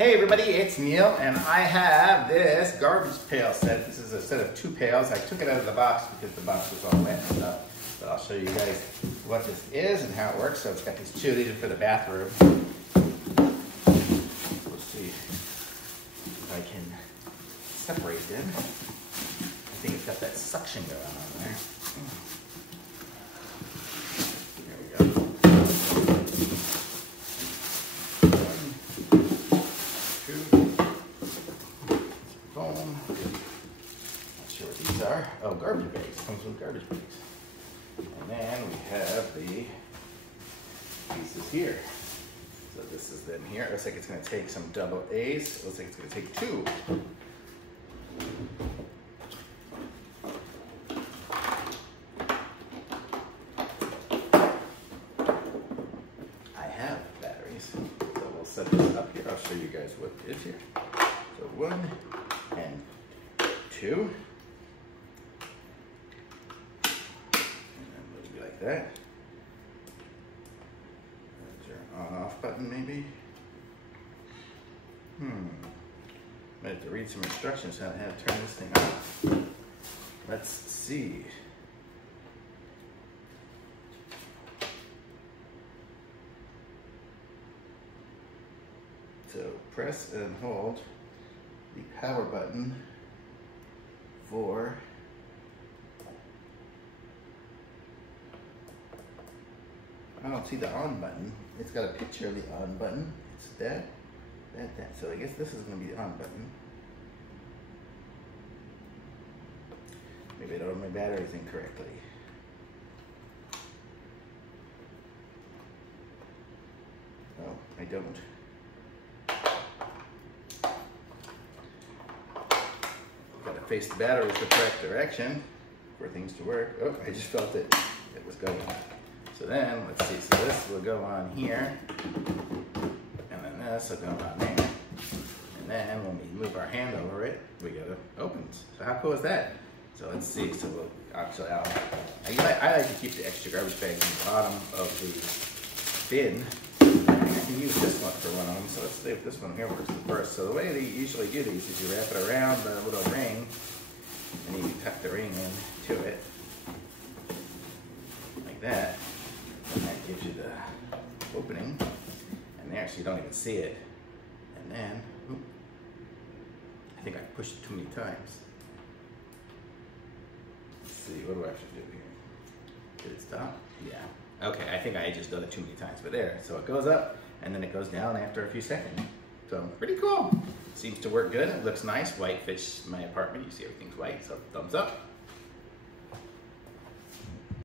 Hey everybody, it's Neil, and I have this garbage pail set. This is a set of 2 pails. I took it out of the box because the box was all wet and stuff. But I'll show you guys what this is and how it works. So it's got these 2. These are for the bathroom. We'll see if I can separate them. I think it's got that suction going on there. There we go. Oh, garbage bags. It comes with garbage bags. And then we have the pieces here. So this is them here. It looks like it's going to take some double A's. It looks like it's going to take 2. I have batteries. So we'll set this up here. I'll show you guys what it is here. So 1 and 2. That. That's your on-off button, maybe. Might have to read some instructions on how to turn this thing off. Let's see. So press and hold the power button for I don't see the on button. It's got a picture of the on button. It's that. So I guess this is going to be the on button. Maybe I don't have my batteries in correctly. Oh, I don't. Got to face the batteries the correct direction for things to work. Oh, I just felt it. It was going. So then, let's see, so this will go on here, and then this will go on there. And then when we move our hand over it, we go to opens. So how cool is that? So let's see, so we'll actually, I like to keep the extra garbage bags on the bottom of the bin. I can use this one for one of them, so let's see if this one here works the first. So the way they usually do these is you wrap it around the little ring, and you tuck the ring into it, like that. And that gives you the opening, and there, so you don't even see it. And then, I think I pushed it too many times. Let's see, what do I have to do here? Did it stop? Yeah. Okay, I think I just done it too many times, but there. So it goes up, and then it goes down after a few seconds. So, pretty cool. Seems to work good. It looks nice. White fits my apartment. You see everything's white, so thumbs up.